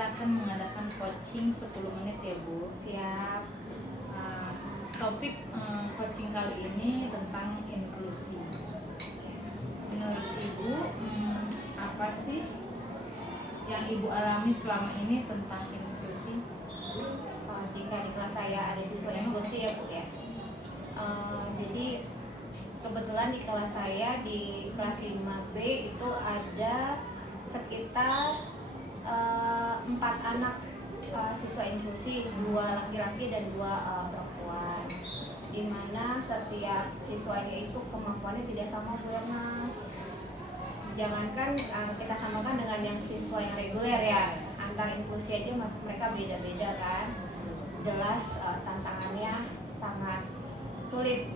kita akan mengadakan coaching 10 menit ya Bu. Siap. Topik coaching kali ini tentang inklusi. Menurut Ibu, apa sih yang Ibu alami selama ini tentang inklusi? Jika di kelas saya ada siswa inklusi ya Bu ya. Jadi kebetulan di kelas saya di kelas 5B itu ada sekitar 4 anak siswa inklusi, 2 laki-laki dan 2 perempuan, di mana setiap siswanya itu kemampuannya tidak sama Bu Erna. Jangankan kita samakan dengan yang siswa yang reguler ya, antar inklusi aja mereka beda-beda kan. Jelas tantangannya sangat sulit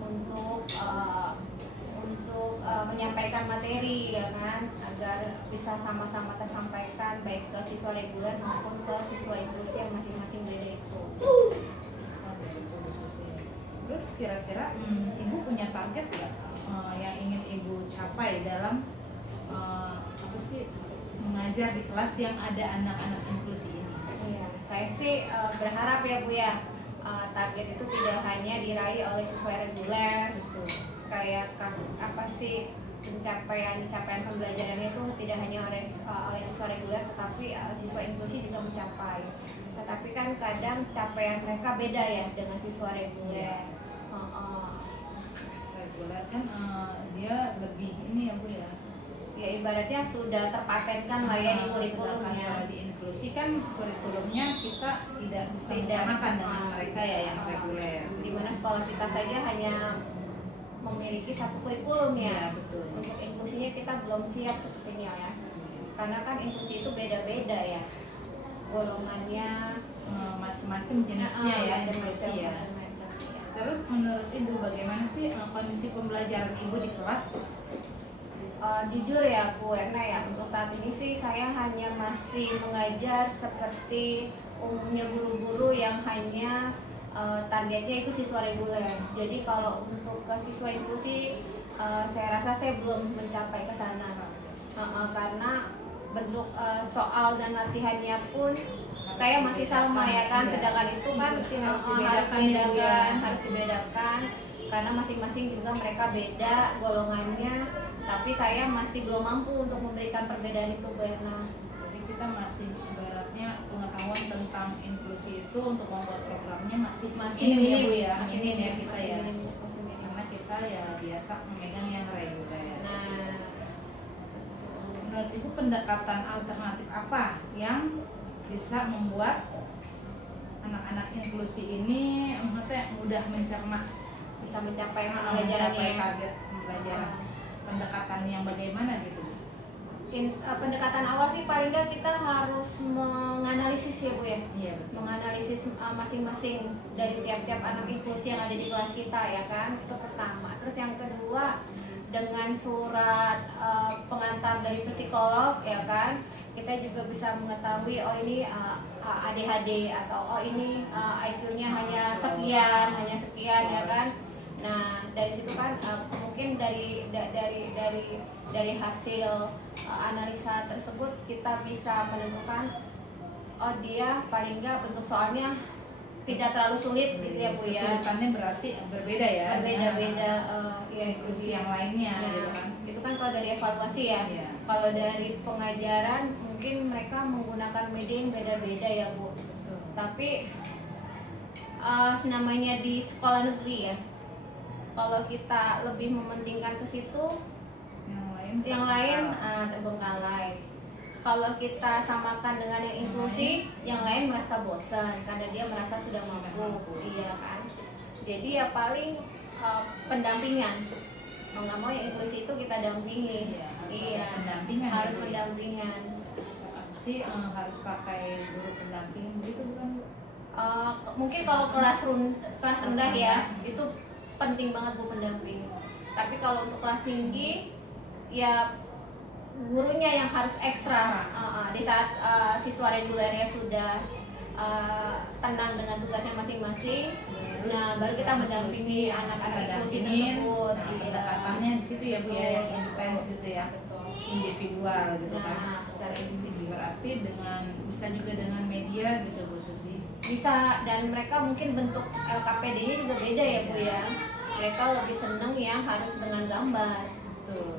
untuk menyampaikan materi ya kan, agar bisa sama-sama tersampaikan baik ke siswa reguler maupun ke siswa inklusi yang masing-masing beda itu. Terus kira-kira Ibu punya target ya yang ingin Ibu capai dalam mengajar di kelas yang ada anak-anak inklusi ini? Iya, saya sih berharap ya Bu ya, target itu tidak hanya diraih oleh siswa reguler, kayak pencapaian pembelajarannya itu tidak hanya oleh siswa reguler, tetapi siswa inklusi juga mencapai. Tetapi kan kadang capaian mereka beda ya dengan siswa reguler. Reguler kan dia lebih ini ya Bu ya. Ya ibaratnya sudah terpatenkan lah ya di kurikulumnya. Kalau di inklusi kan kurikulumnya kita tidak bisa menyamakan dengan mereka ya yang reguler. Di mana sekolah kita saja hanya memiliki satu kurikulum ya. Betul. Untuk inklusinya kita belum siap sepertinya ya. Karena kan inklusi itu beda-beda ya. Golongannya macam-macam jenisnya ya inklusi ya. Terus menurut Ibu bagaimana sih kondisi pembelajaran Ibu di kelas? Jujur ya Bu Erna ya, untuk saat ini sih saya hanya masih mengajar seperti umumnya guru-guru yang hanya targetnya itu siswa reguler. Jadi kalau untuk ke siswa inklusi saya rasa saya belum mencapai ke sana. Karena bentuk soal dan latihannya pun saya masih sama ya kan, sedangkan itu kan harus dibedakan karena masing-masing juga mereka beda golongannya, tapi saya masih belum mampu untuk memberikan perbedaan itu Bu Erna. Jadi kita masih ibaratnya pengetahuan tentang inklusi itu untuk membuat programnya masih minim ya Bu ya, minim ya kita ya, karena kita ya biasa memegang yang reguler. Nah, menurut Ibu pendekatan alternatif apa yang bisa membuat anak-anak inklusi ini mudah mencerna, bisa mencapai target pembelajaran? Pendekatan yang bagaimana gitu? Pendekatan awal sih paling nggak kita harus menganalisis ya Bu ya. Iya, menganalisis masing-masing dari tiap-tiap anak inklusi yang ada di kelas kita ya kan, itu pertama. Terus yang kedua, dengan surat pengantar dari psikolog ya kan, kita juga bisa mengetahui oh ini ADHD atau oh ini IQ-nya hanya sekian ya kan. Nah dari situ kan mungkin dari hasil analisa tersebut kita bisa menentukan oh dia paling nggak bentuk soalnya tidak terlalu sulit gitu ya Bu ya. Kesulitannya berarti berbeda ya. Berbeda-beda ya inklusi yang lainnya. Nah, gitu kan. itu kan kalau dari evaluasi ya. Iya. Kalau dari pengajaran mungkin mereka menggunakan media yang beda-beda ya Bu. Tapi namanya di sekolah negeri ya. Kalau kita lebih mementingkan ke situ, yang lain terbengkalai. Kalau kita samakan dengan yang inklusi, yang lain merasa bosan karena dia merasa sudah mampu, iya kan. Jadi ya paling pendampingan. Mau nggak mau yang inklusi itu kita dampingi. Iya. Harus pendampingan. Berarti harus pakai guru pendamping gitu bukan? Mungkin kalau kelas rendah ya, itu penting banget Bu pendamping. Tapi kalau untuk kelas tinggi ya gurunya yang harus ekstra di saat siswa regulernya sudah tenang dengan tugasnya masing-masing. Nah baru kita mendampingi anak-anak inklusi tersebut. Pendekatannya di situ ya Bu ya, yang intens gitu ya. Betul. individual gitu kan. Nah, secara individu Berarti dengan bisa juga dengan media gitu Bu Susi. bisa, dan mereka mungkin bentuk LKPD-nya juga beda ya Bu ya. Mereka lebih seneng yang harus dengan gambar. Betul.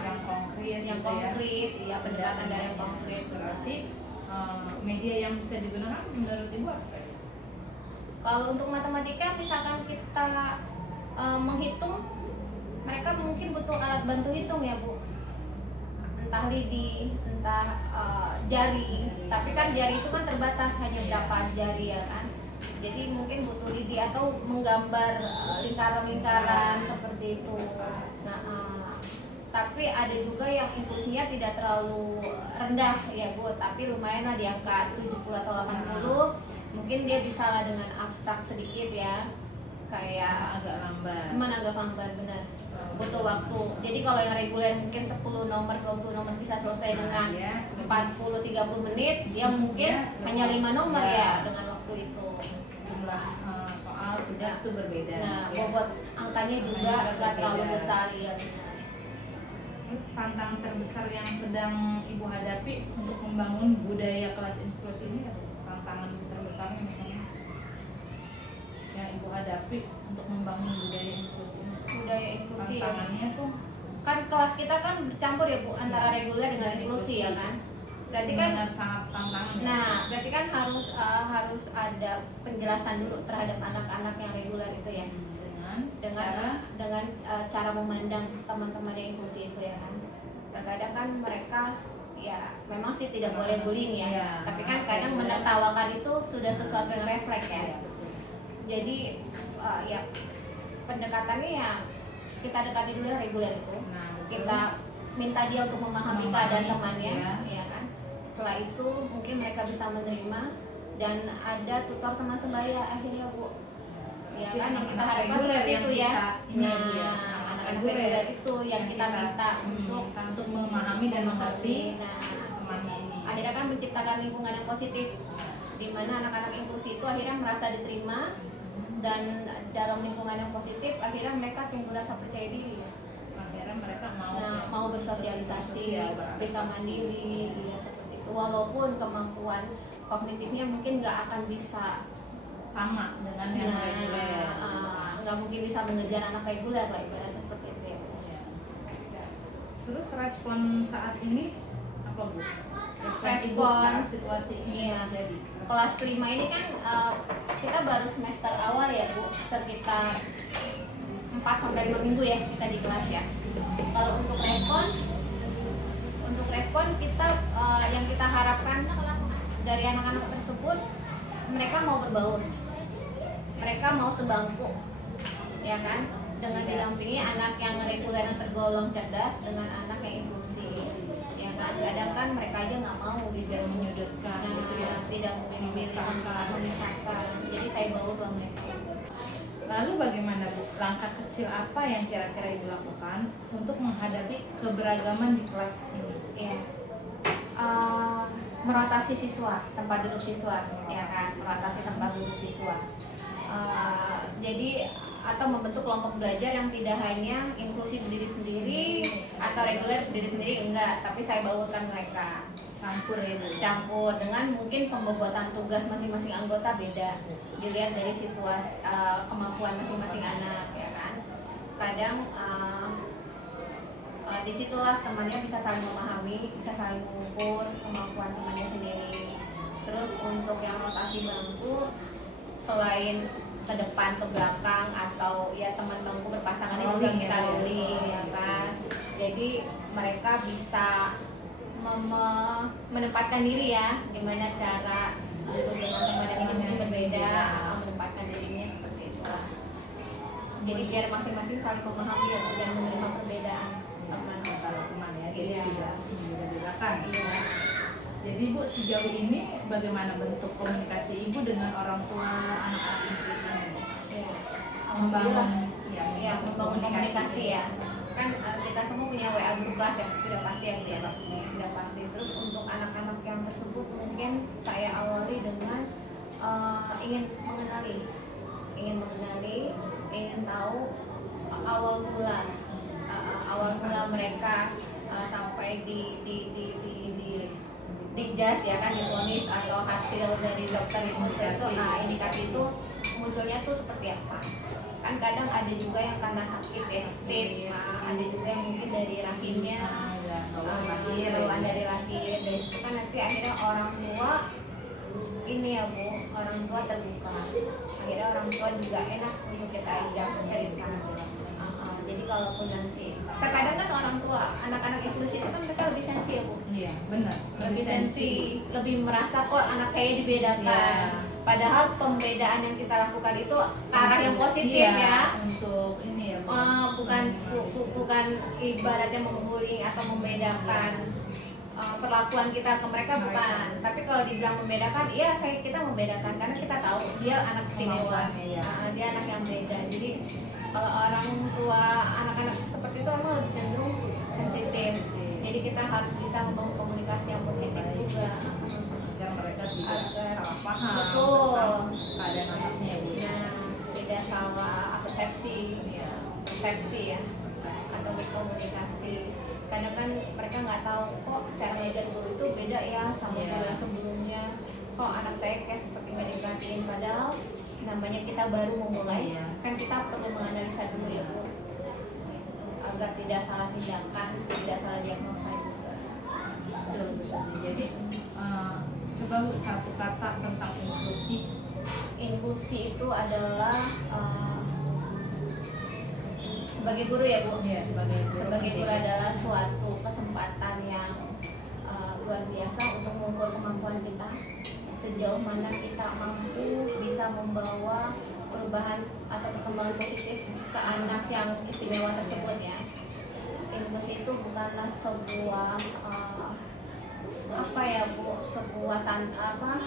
Yang konkret Yang gitu konkret, ya. ya pendekatan dari yang konkret. Berarti media yang bisa digunakan menurut Ibu apa saja? Kalau untuk matematika misalkan kita menghitung, mereka mungkin butuh alat bantu hitung ya Bu, entah lidi, entah jari. Tapi kan jari itu kan terbatas, hanya berapa jari ya kan. Jadi mungkin butuh lidi atau menggambar lingkaran-lingkaran seperti itu. Nah, tapi ada juga yang inklusinya tidak terlalu rendah ya Bu, tapi lumayan lah di angka 70 atau 80. Mungkin dia bisa lah dengan abstrak sedikit ya, kayak agak lambat. cuman agak lambat, benar, butuh waktu. Jadi kalau yang reguler mungkin 10 nomor 20 nomor bisa selesai dengan 40-30 menit, dia mungkin hanya 5 nomor ya dengan waktu itu. Jumlah soal tugas itu berbeda. Nah, bobot angkanya juga nggak terlalu besar ya. Terus tantangan terbesar yang sedang Ibu hadapi untuk membangun budaya kelas inklusi ini apa? Tantangan terbesarnya misalnya yang Ibu hadapi untuk membangun budaya inklusi ini? Budaya inklusi tantangannya tuh kan kelas kita kan bercampur ya Bu, antara reguler dengan inklusi ya kan. Berarti kan sangat tantangan. Nah, berarti kan harus ada penjelasan dulu terhadap anak-anak yang reguler itu ya. Dengan cara memandang teman-teman yang inklusi itu ya kan. Terkadang kan mereka ya memang sih tidak boleh bullying ya, tapi kan kadang menertawakan itu sudah sesuatu yang refleks ya. Jadi ya pendekatannya ya kita dekati dulu reguler itu. Kita minta dia untuk memahami keadaan temannya ya kan. Setelah itu mungkin mereka bisa menerima, dan ada tutor teman sebaya akhirnya Bu. Ya kan yang kita harapkan seperti itu ya. Nah, anak-anak reguler itu yang kita minta untuk memahami dan mengerti temannya ini. Akhirnya kan menciptakan lingkungan yang positif, di mana anak-anak inklusi itu akhirnya merasa diterima, dan dalam lingkungan yang positif akhirnya mereka tumbuh rasa percaya diri. Akhirnya mereka mau bersosialisasi, bisa mandiri, ya seperti itu. Walaupun kemampuan kognitifnya mungkin nggak akan bisa sama dengan yang reguler, nggak mungkin bisa mengejar anak reguler lah ibaratnya seperti itu ya. Terus respon saat ini apa Bu? Respon saat situasi ini terjadi. Kelas 5 ini kan kita baru semester awal ya Bu, sekitar 4-5 minggu ya kita di kelas ya. Kalau untuk respon kita yang kita harapkan dari anak-anak tersebut, mereka mau berbaur, mereka mau sebangku, ya kan, dengan didampingi anak yang reguler yang tergolong cerdas dengan anak yang inklusi, ya kan. Kadang kan mereka aja nggak mau gitu, menyudutkan, tidak memisahkan. Jadi saya baur lah mereka. Lalu bagaimana Bu? Langkah kecil apa yang kira-kira Ibu lakukan untuk menghadapi keberagaman di kelas ini? Ya. Merotasi siswa, tempat duduk siswa, ya kan, merotasi tempat duduk siswa. Jadi atau membentuk kelompok belajar yang tidak hanya inklusi berdiri sendiri atau reguler berdiri sendiri, enggak, tapi saya bawakan mereka campur ya Bu. Campur dengan mungkin pembobotan tugas masing-masing anggota beda, dilihat dari situasi kemampuan masing-masing anak, ya kan. Kadang disitulah temannya bisa saling memahami, bisa saling mengukur kemampuan temannya sendiri. Terus untuk yang rotasi bangku, selain ke depan ke belakang atau ya teman bangku berpasangan itu juga kita rolling ya kan. Jadi mereka bisa menempatkan diri ya, gimana cara untuk dengan teman yang ini mungkin berbeda, menempatkan dirinya seperti itu. Jadi biar masing-masing saling memahami dan menerima perbedaan teman ya, jadi iya. tidak membedakan. Iya. Jadi Bu, sejauh ini bagaimana bentuk komunikasi Ibu dengan orang tua anak-anak inklusi ini? Iya. Membangun komunikasi ya. Kan kita semua punya WA grup kelas ya, sudah pasti ya, sudah pasti. Terus untuk anak-anak yang tersebut mungkin saya awali dengan ingin mengenali, ingin tahu awal mula awal mula mereka sampai di judge ya kan, divonis atau hasil dari dokter itu indikasi itu munculnya tuh seperti apa. Kan kadang ada juga yang karena sakit ya, stip, ada juga yang mungkin dari rahimnya, bawaan dari lahir, dari situ kan nanti akhirnya orang tua ini ya Bu, orang tua terbuka, akhirnya orang tua juga enak untuk kita ajak cerita. Jadi kalaupun nanti terkadang kan orang tua anak-anak inklusi itu kan mereka lebih sensi ya Bu. Iya benar, Lebih sensi, lebih merasa kok anak saya dibedakan. Padahal pembedaan yang kita lakukan itu ke arah yang positif ya. Untuk ini ya Bu. Bukan ibaratnya membuli atau membedakan perlakuan kita ke mereka, bukan. Tapi kalau dibilang membedakan, iya kita membedakan karena kita tahu dia anak istimewa, dia anak yang beda. Jadi kalau orang tua anak-anak seperti itu emang lebih cenderung sensitif. Jadi kita harus bisa membangun komunikasi yang positif juga agar mereka tidak salah paham tentang keadaan anaknya ya Bu. Tidak salah persepsi ya, atau berkomunikasi. Kadang kan mereka nggak tahu kok cara belajar guru itu beda ya sama guru yang sebelumnya. Kok anak saya kayak seperti nggak diperhatiin, padahal namanya kita baru memulai, kan kita perlu menganalisa dulu ya Bu, agar tidak salah tindakan, tidak salah diagnosa juga. Betul Bu Susi. Jadi coba Bu satu kata tentang inklusi. Inklusi itu adalah sebagai guru ya Bu. Iya, sebagai guru adalah suatu kesempatan yang luar biasa untuk mengukur kemampuan kita, sejauh mana kita mampu bisa membawa perubahan atau perkembangan positif ke anak yang istimewa tersebut ya. Inklusi itu bukanlah sebuah sebuah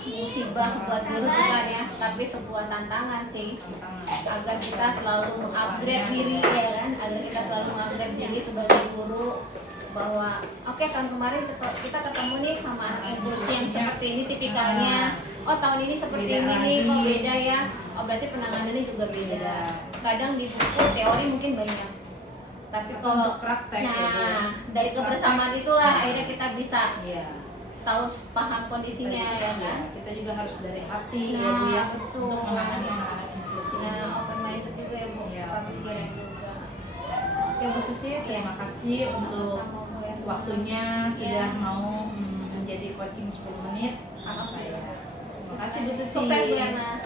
musibah buat guru bukan ya, tapi sebuah tantangan sih, agar kita selalu mengupgrade diri ya kan, agar kita selalu mengupgrade diri sebagai guru, bahwa oke, tahun kemarin kita ketemu nih sama anak inklusi yang seperti ini tipikalnya, oh tahun ini seperti ini nih, kok beda ya, oh berarti penanganannya juga beda. Kadang di buku teori mungkin banyak, tapi kalau praktek dari kebersamaan itulah akhirnya kita bisa tahu paham kondisinya ya kan. Kita juga harus dari hati ya Bu ya, betul, untuk menangani anak-anak inklusi. Open minded juga ya Bu, pikiran juga. Oke Bu Susi, terima kasih untuk waktunya sudah mau menjadi coaching 10 menit anak saya. Terima kasih Bu Susi. Sukses Bu Yana.